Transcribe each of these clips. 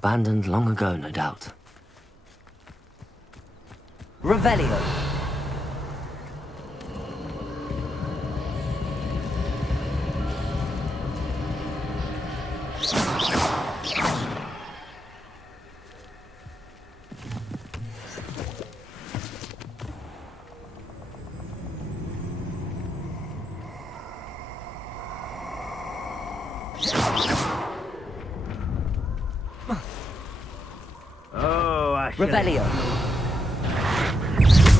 abandoned long ago, no doubt. Revelio. Oh, I should. Revelio.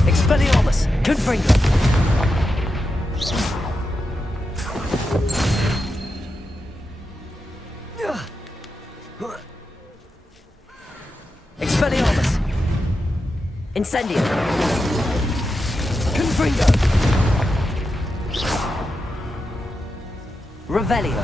Expelliarmus. Confringo. Expelliarmus. Incendio. Confringo. Revelio.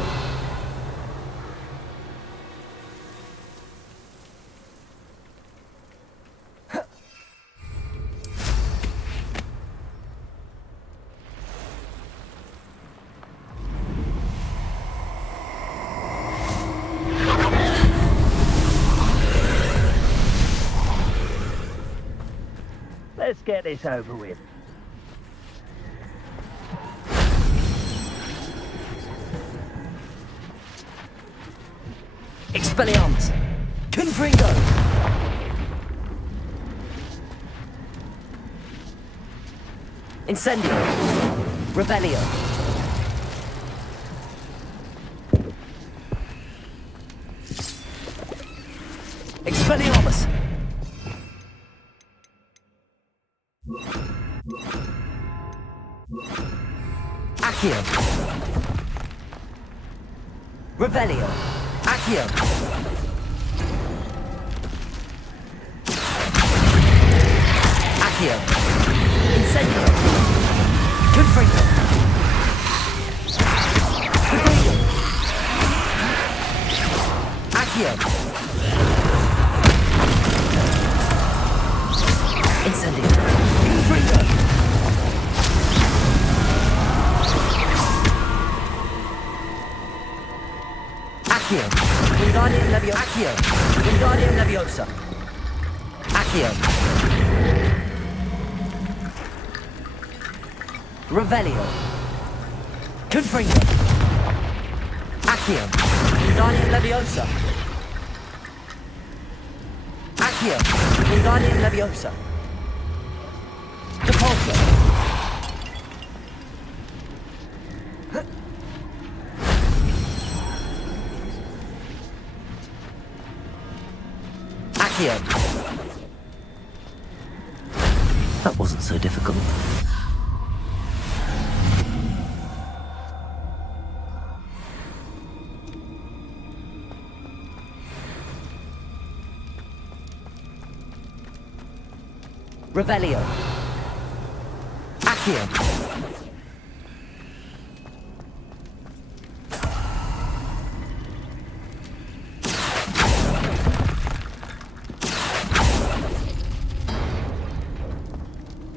Let's get this over with. Expelliarmus. Confringo. Incendio. Revelio. Expelliarmus. Accio. Revelio. Accio. Accio. Incendio. Confringo. Confringo. Accio. Incendio. Confringo. Accio. Wingardium Leviosa. Accio. Wingardium Leviosa. Accio. Revelio. Confringo. Accio. Wingardium Leviosa. Accio. Wingardium Leviosa. Depulso. Accio. That wasn't so difficult. Revelio. Accio.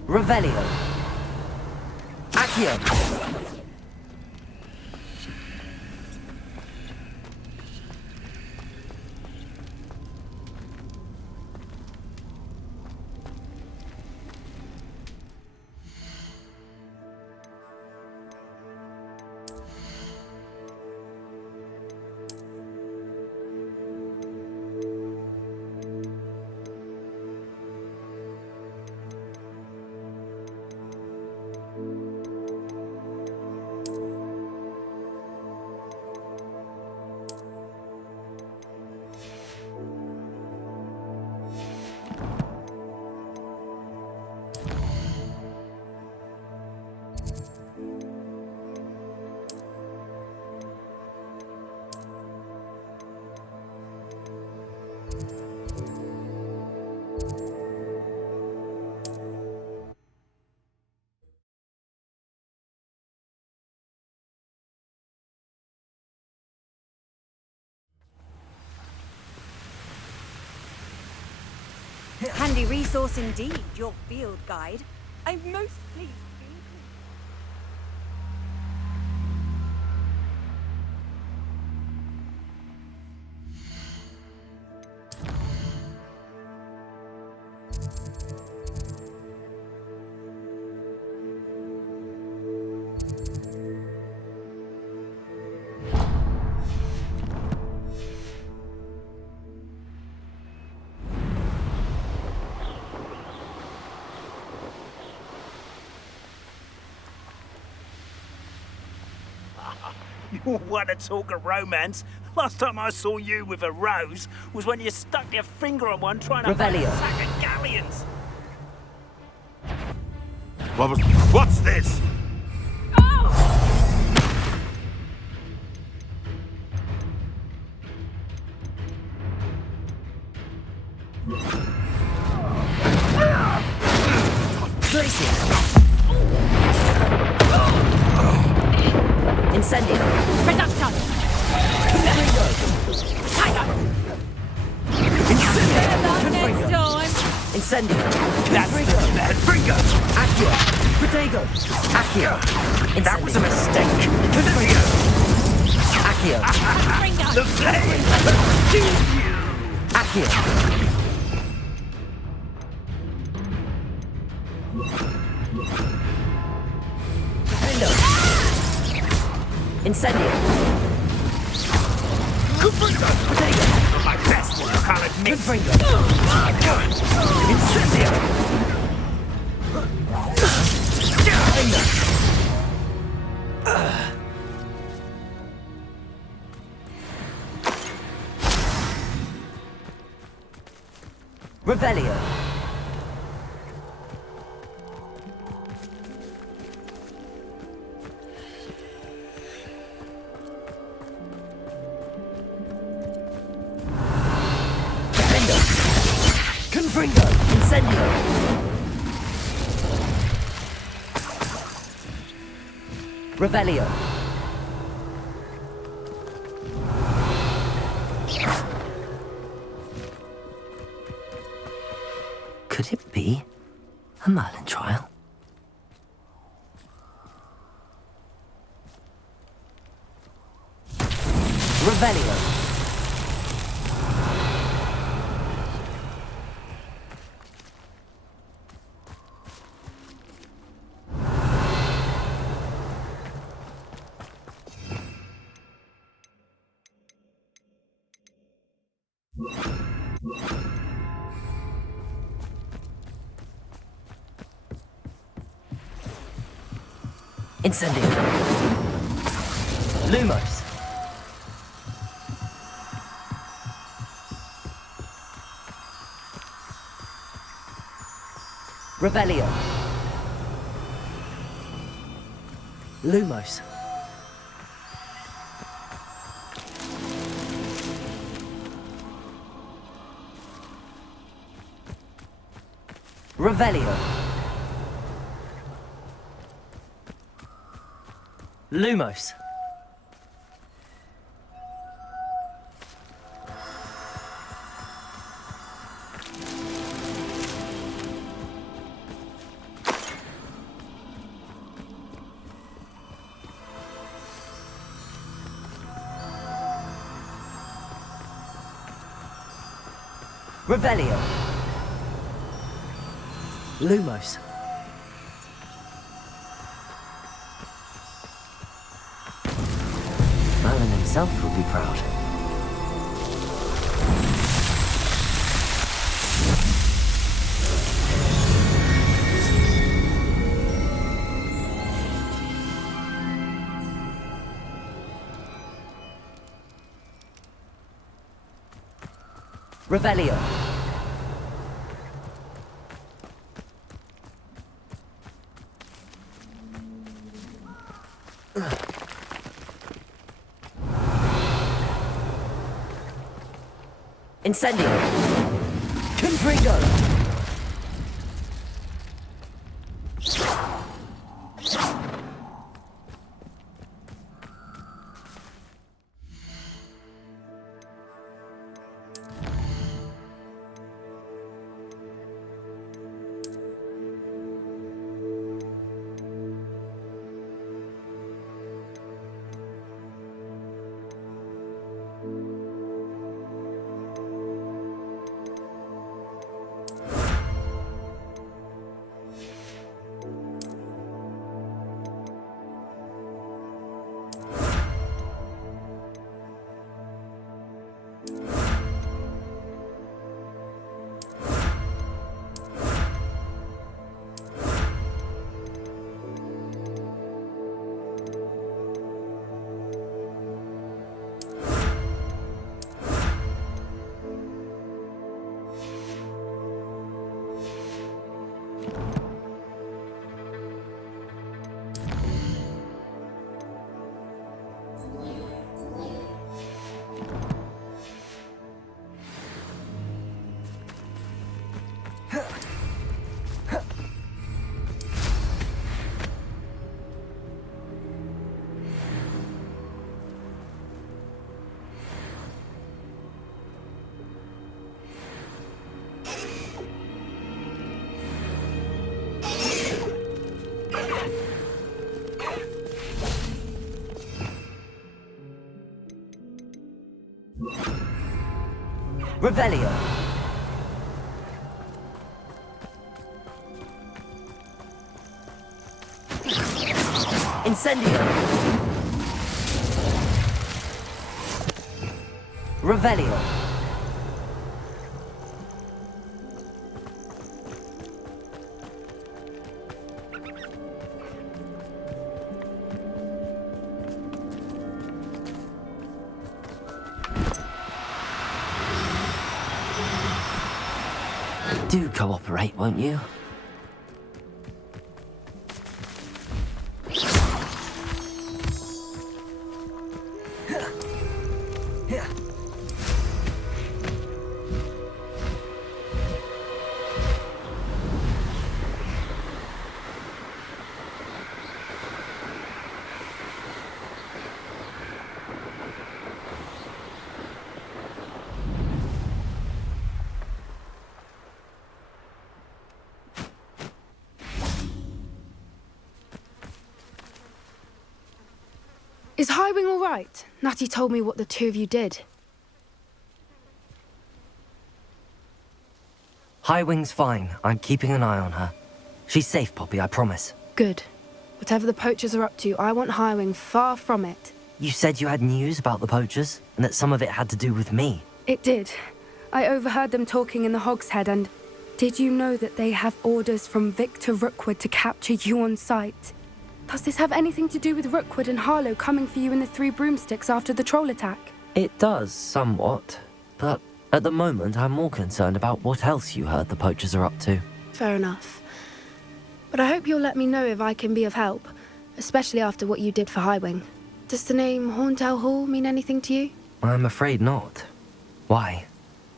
Revelio. Accio. Handy resource indeed, your field guide. I'm most pleased. You want to talk of romance? Last time I saw you with a rose was when you stuck your finger on one trying to find a Revelio. sack of galleons. What's this? Glacier. Incendio. Reduction! Confringo. Incendio. That's the finger. Accio. Protego. Accio. That was a mistake. Confringo. Accio. The flame. Accio. Defendo. Incendio. Protego. My best work, I'll admit. Confringo. Incendio. Revelio. Defendo. Confringo. Incendio. Revelio. Could it be a Merlin trial? Revelio. Incendio. Lumos. Revelio. Lumos. Revelio. Lumos. Revelio. Lumos. Merlin himself will be proud. Revelio. Incendio. Confringo. Revelio. Incendio. Revelio. Do cooperate, won't you? Is Highwing all right? Natty told me what the two of you did. Highwing's fine. I'm keeping an eye on her. She's safe, Poppy, I promise. Good. Whatever the poachers are up to, I want Highwing far from it. You said you had news about the poachers, and that some of it had to do with me. It did. I overheard them talking in the Hogshead, and did you know that they have orders from Victor Rookwood to capture you on sight? Does this have anything to do with Rookwood and Harlow coming for you in the Three Broomsticks after the troll attack? It does, somewhat. But at the moment, I'm more concerned about what else you heard the poachers are up to. Fair enough. But I hope you'll let me know if I can be of help, especially after what you did for Highwing. Does the name Horntail Hall mean anything to you? I'm afraid not. Why?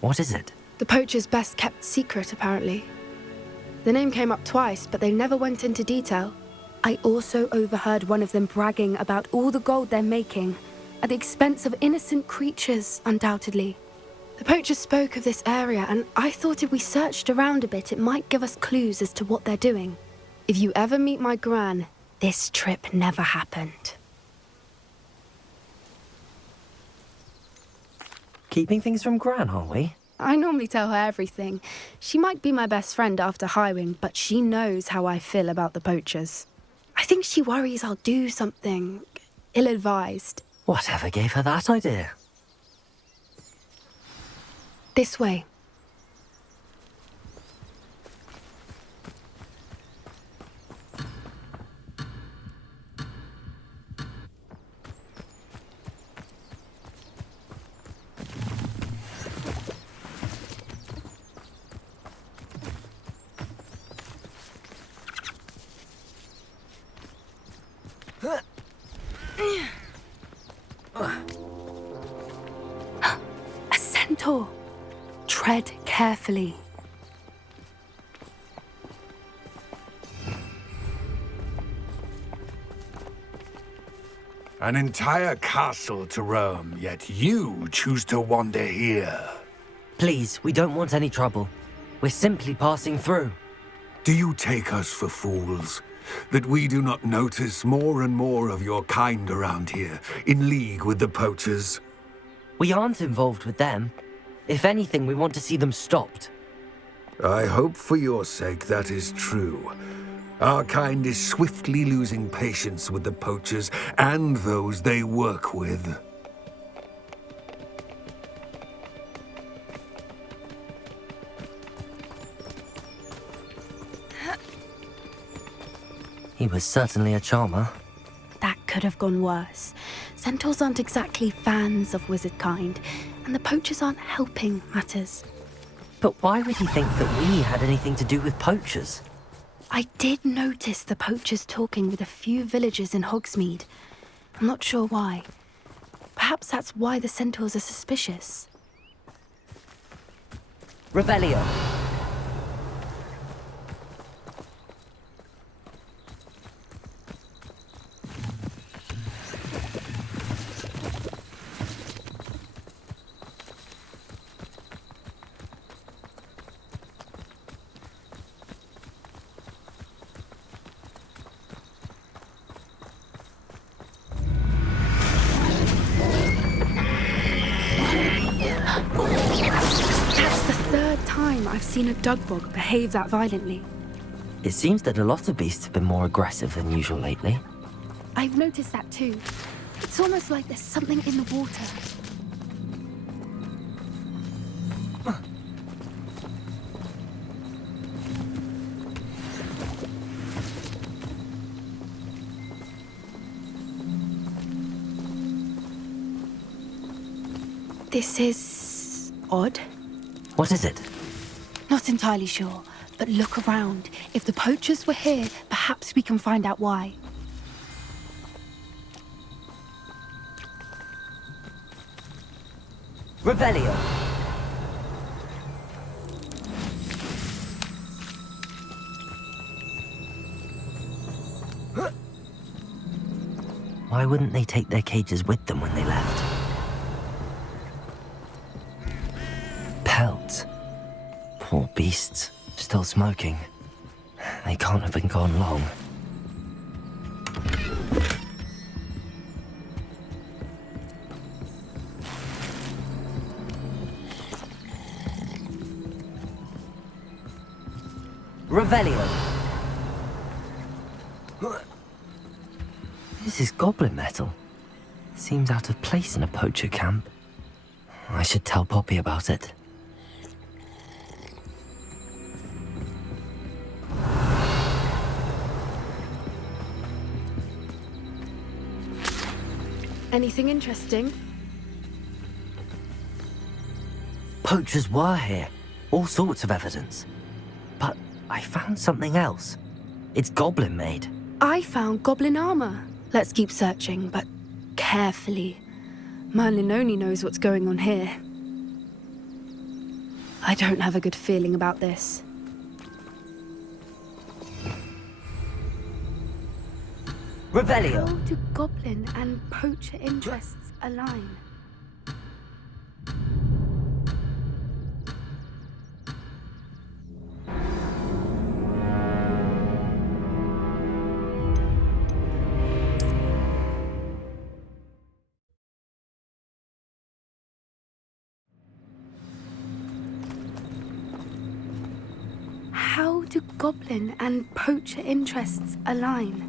What is it? The poachers' best kept secret, apparently. The name came up twice, but they never went into detail. I also overheard one of them bragging about all the gold they're making, at the expense of innocent creatures, undoubtedly. The poachers spoke of this area, and I thought if we searched around a bit, it might give us clues as to what they're doing. If you ever meet my gran, this trip never happened. Keeping things from Gran, are we? I normally tell her everything. She might be my best friend after Highwing, but she knows how I feel about the poachers. I think she worries I'll do something ill-advised. Whatever gave her that idea? This way. A centaur. Tread carefully. An entire castle to roam, yet you choose to wander here. Please, we don't want any trouble. We're simply passing through. Do you take us for fools? That we do not notice more and more of your kind around here, in league with the poachers? We aren't involved with them. If anything, we want to see them stopped. I hope for your sake that is true. Our kind is swiftly losing patience with the poachers and those they work with. He was certainly a charmer. That could have gone worse. Centaurs aren't exactly fans of wizard kind, and the poachers aren't helping matters. But why would he think that we had anything to do with poachers? I did notice the poachers talking with a few villagers in Hogsmeade. I'm not sure why. Perhaps that's why the centaurs are suspicious. Revelio. seen a dugbog behave that violently. It seems that a lot of beasts have been more aggressive than usual lately. I've noticed that too. It's almost like there's something in the water. This is odd. What is it? Not entirely sure, but look around. If the poachers were here, perhaps we can find out why. Revelio. Why wouldn't they take their cages with them when they left? Pelts. Poor beasts. Still smoking. They can't have been gone long. Revelio. This is goblin metal. Seems out of place in a poacher camp. I should tell Poppy about it. Anything interesting? Poachers were here. All sorts of evidence. But I found something else. It's goblin made. I found goblin armor. Let's keep searching, but carefully. Merlin only knows what's going on here. I don't have a good feeling about this. Revelio. How do goblin and poacher interests align? How do goblin and poacher interests align?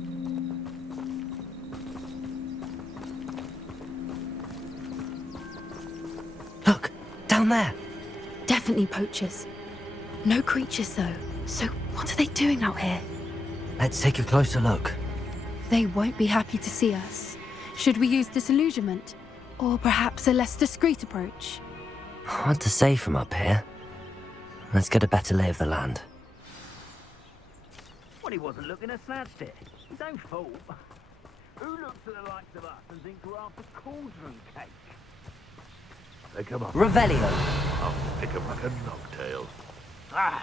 Look, down there. Definitely poachers. No creatures though. So what are they doing out here? Let's take a closer look. They won't be happy to see us. Should we use disillusionment? Or perhaps a less discreet approach? Hard to say from up here. Let's get a better lay of the land. Well, he wasn't looking at snatched it. His own fault. Who looks at the likes of us and thinks we're after cauldron cake? They come up. Revelio. I'll stick 'em like a knocktail. Ah!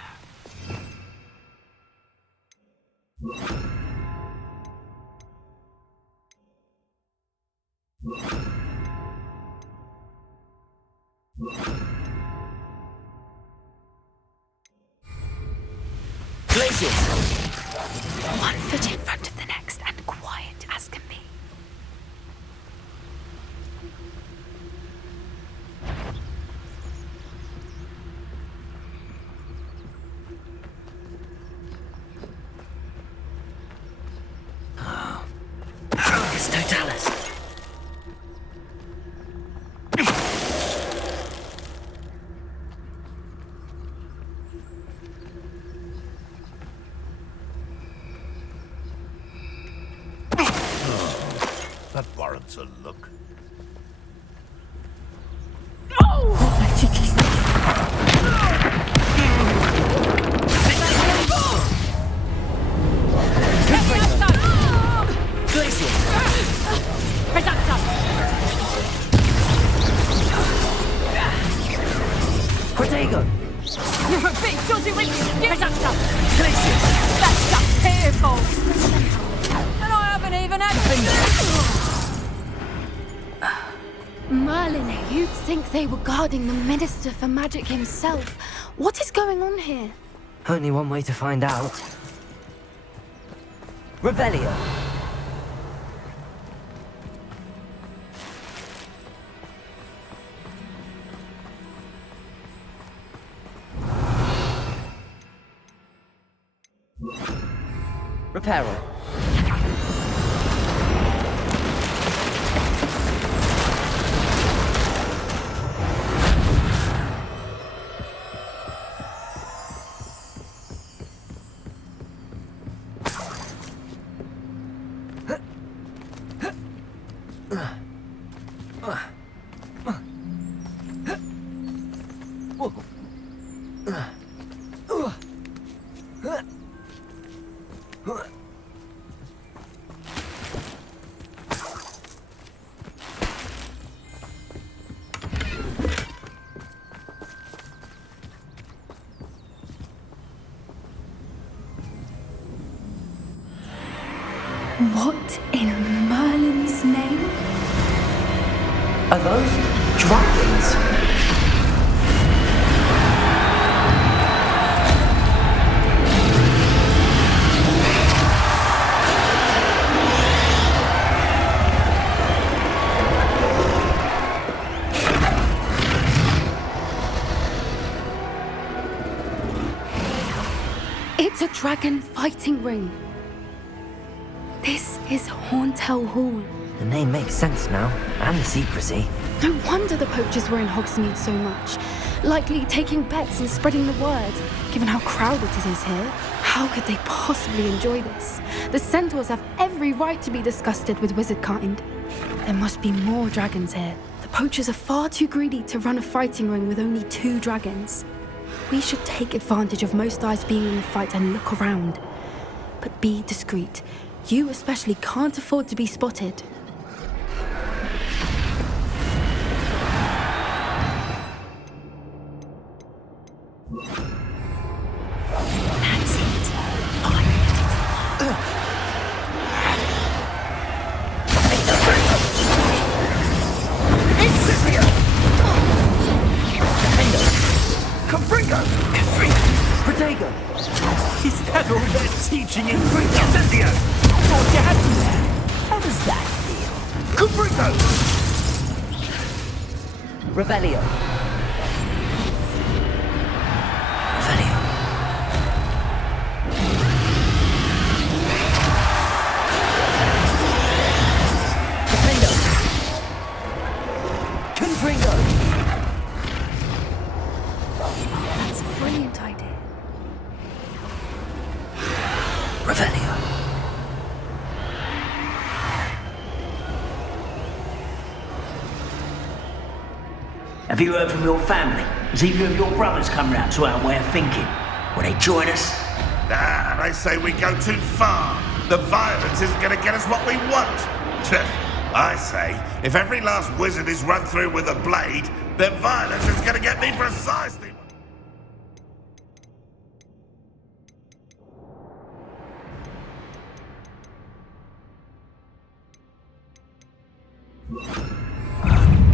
Glaciers. One foot in front of the next and quiet as can be. It's Totalis. That warrants a look. Protego! You're a big dodgy weak skin. That's just fearful. And I haven't even had Merlin, you'd think they were guarding the Minister for Magic himself. What is going on here? Only one way to find out. Revelio. Reparo. What in Merlin's name? Are those dragons? It's a dragon fighting ring. This is Hauntel Hall. The name makes sense now, and the secrecy. No wonder the poachers were in Hogsmeade so much. Likely taking bets and spreading the word. Given how crowded it is here, how could they possibly enjoy this? The centaurs have every right to be disgusted with wizard kind. There must be more dragons here. The poachers are far too greedy to run a fighting ring with only 2 dragons. We should take advantage of most eyes being in the fight and look around. But be discreet. You especially can't afford to be spotted. That's it. Incendio! Confringo! Protego! Is that all that teaching in Incendio? Thought you had me there. How does that feel? Confringo! Revelio. Revelio. Defendo. Confringo. That's a brilliant idea. Revelio. Have you heard from your family? Has either of your brothers come round to our way of thinking? Will they join us? Nah, they say we go too far. The violence isn't going to get us what we want. I say, if every last wizard is run through with a blade, then violence is going to get me precisely.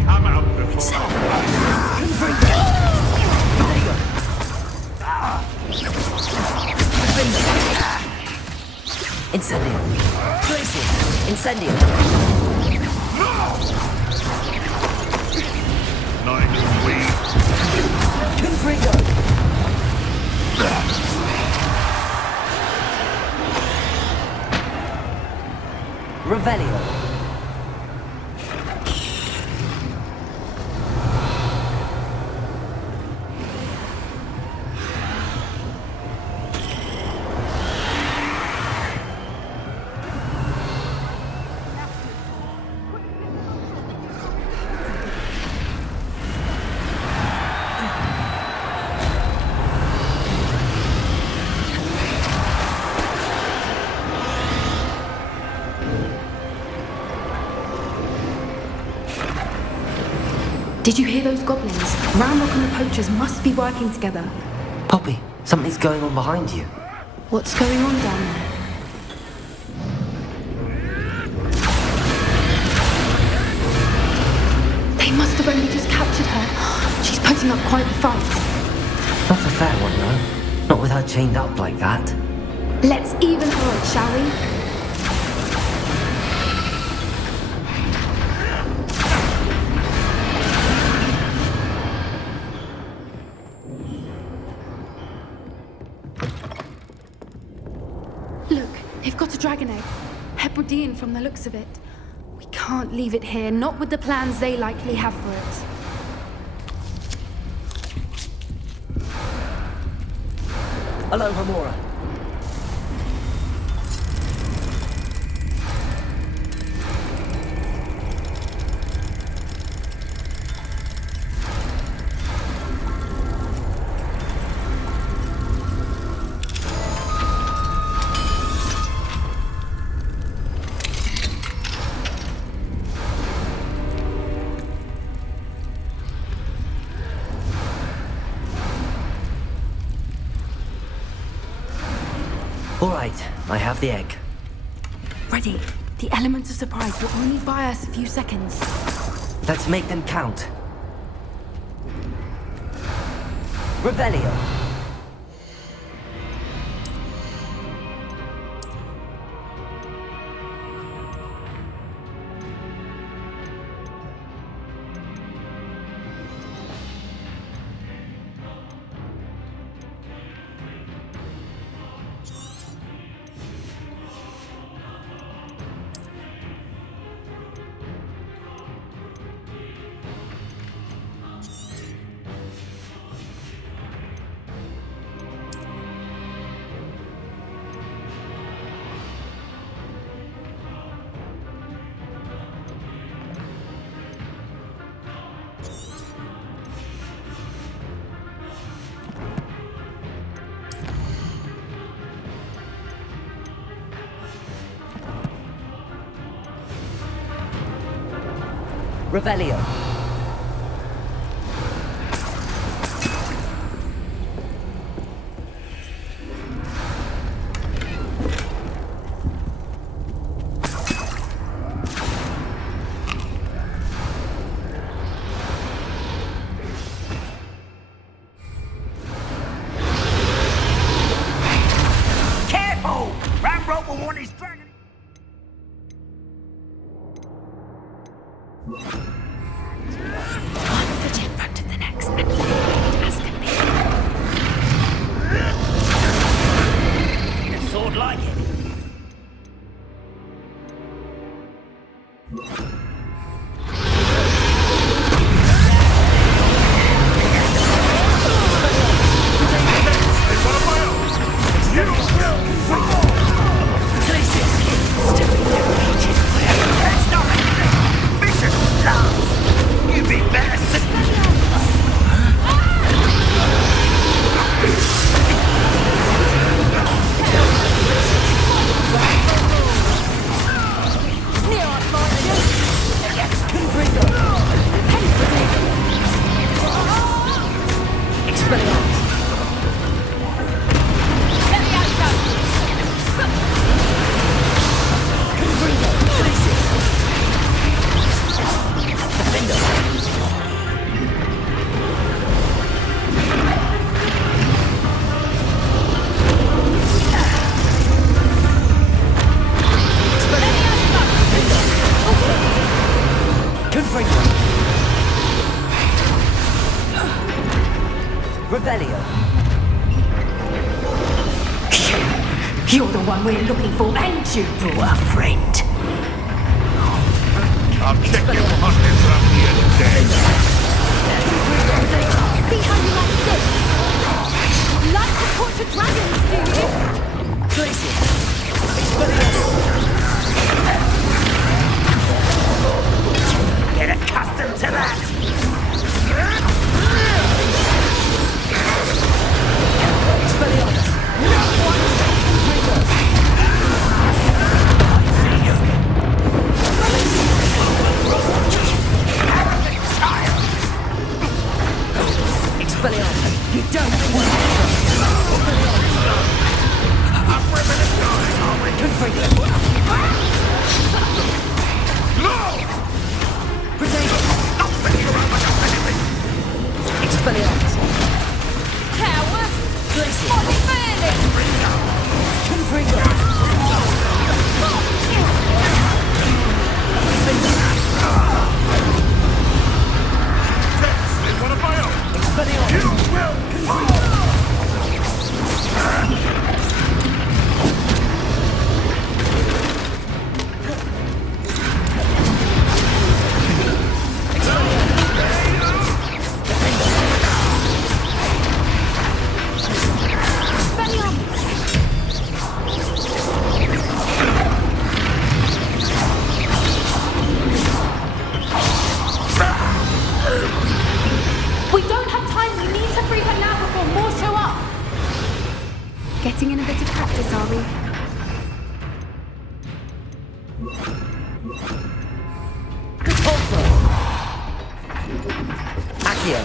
Come out before Incendio. Glacius. Incendio. Nine weed. Confringo. Revelio. Did you hear those goblins? Ramrock and the poachers must be working together. Poppy, something's going on behind you. What's going on down there? They must have only just captured her. She's putting up quite the fight. Not a fair one, though. Not with her chained up like that. Let's even her up, shall we? They've got a dragon egg. Hebridean from the looks of it. We can't leave it here, not with the plans they likely have for it. Hello, Hamura. All right, I have the egg. Ready. The element of surprise will only buy us a few seconds. Let's make them count. Revelio. Revelio. Careful! Ramrope will want his dragon. One foot in front of the next, and light as can be. A sword like it. Revelio. You're the one we're looking for, ain't you, poor friend? I'll check your pockets after you're dead. See how you like this? Like to torture dragons, do you? Tracy. Get accustomed to that. Expelliarmus. Expelliarmus. You don't want to I'm ripping it going, are we? No! Stop thinking around like a anything! Expelliarmus. Coward! Glacier. What are you feeling? Confringo. They want to buy up! Expelliarmus. You will fall! putting in a bit of practice, are we? Repulsor. Accio.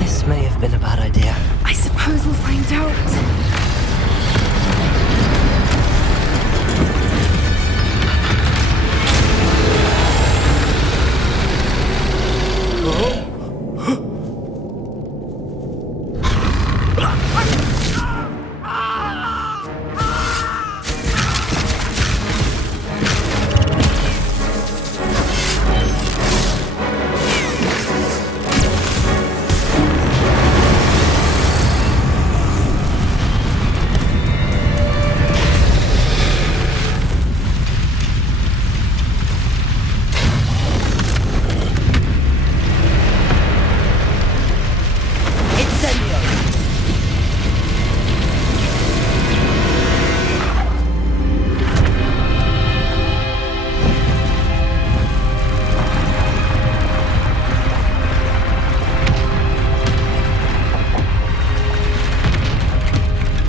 This may have been a bad idea. I suppose we'll find out.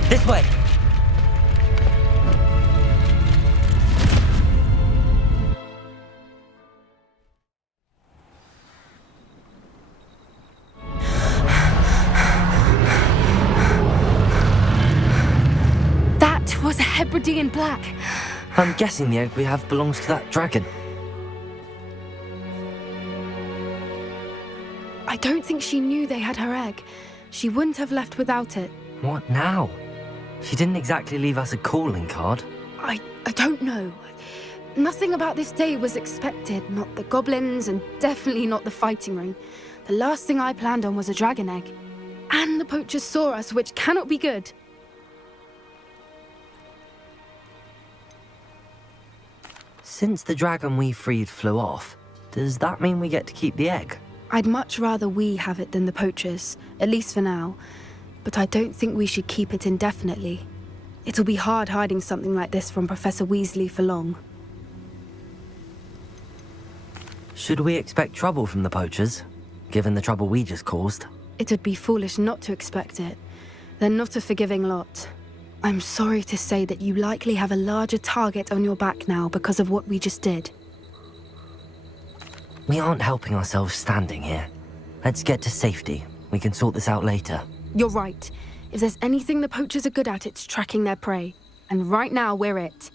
This way. That was a Hebridean black. I'm guessing the egg we have belongs to that dragon. I don't think she knew they had her egg. She wouldn't have left without it. What now? She didn't exactly leave us a calling card. I don't know. Nothing about this day was expected. Not the goblins, and definitely not the fighting ring. The last thing I planned on was a dragon egg. And the poachers saw us, which cannot be good. Since the dragon we freed flew off, does that mean we get to keep the egg? I'd much rather we have it than the poachers, at least for now. But I don't think we should keep it indefinitely. It'll be hard hiding something like this from Professor Weasley for long. Should we expect trouble from the poachers, given the trouble we just caused? It'd be foolish not to expect it. They're not a forgiving lot. I'm sorry to say that you likely have a larger target on your back now because of what we just did. We aren't helping ourselves standing here. Let's get to safety. We can sort this out later. You're right. If there's anything the poachers are good at, it's tracking their prey. And right now, we're it.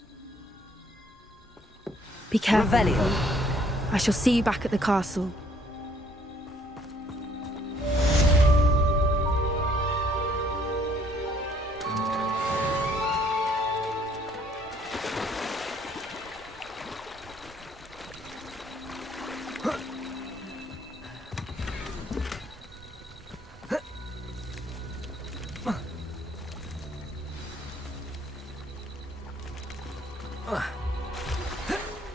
Be careful. Revelio. I shall see you back at the castle.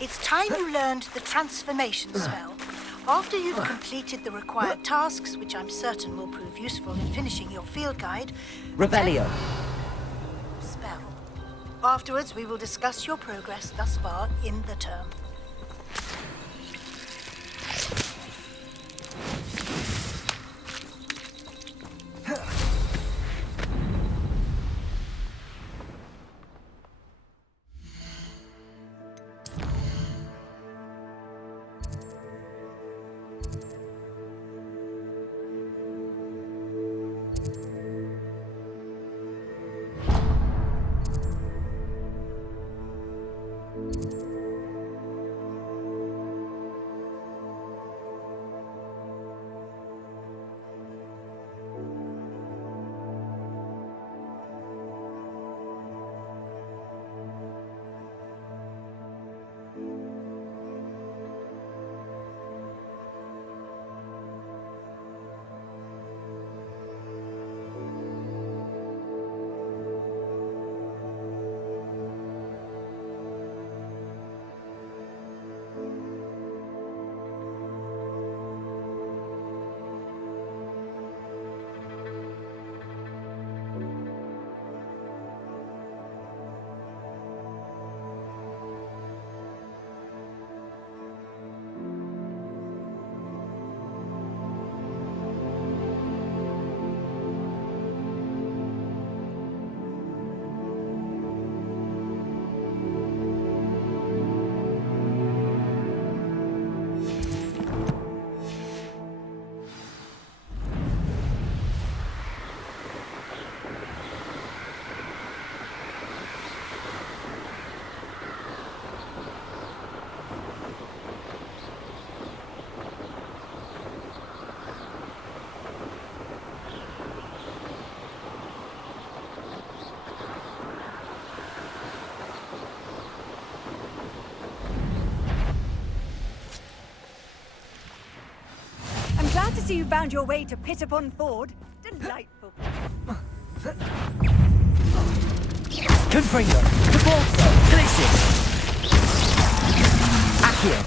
It's time you learned the transformation spell. After you've completed the required tasks, which I'm certain will prove useful in finishing your field guide, Revelio. spell. Afterwards, we will discuss your progress thus far in the term. see you found your way to Pit upon Ford. Delightful. Confringo. Cabalso. Glacius. Accio.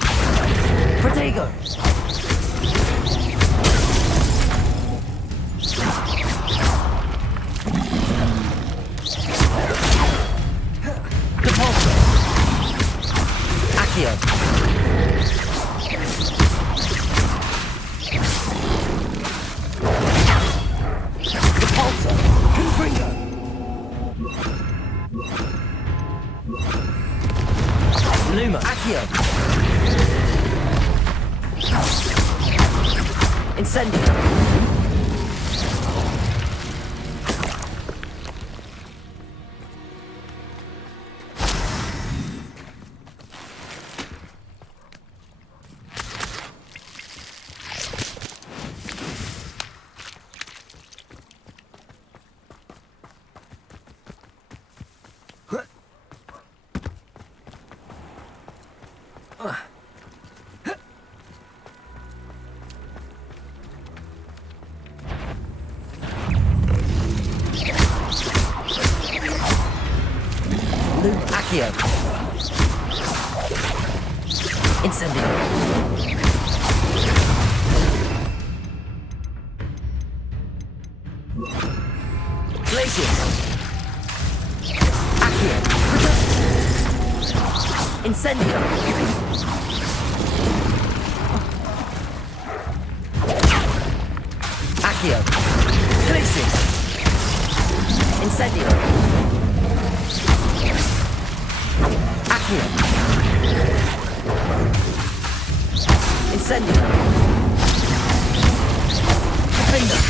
Protego. Cabalso. Accio. Cabalso. Confringo. Luma. Accio. Incendio. Accio. Incendio. Glacius. Accio. Incendio. Accio. Glacius. Incendio. Accio. Incendio. Defender.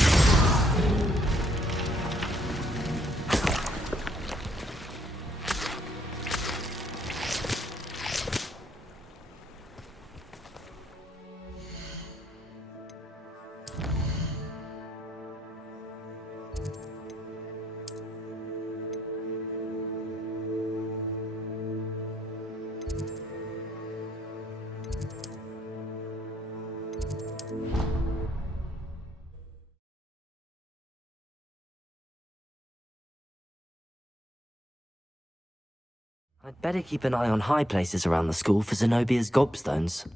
I'd better keep an eye on high places around the school for Zenobia's gobstones.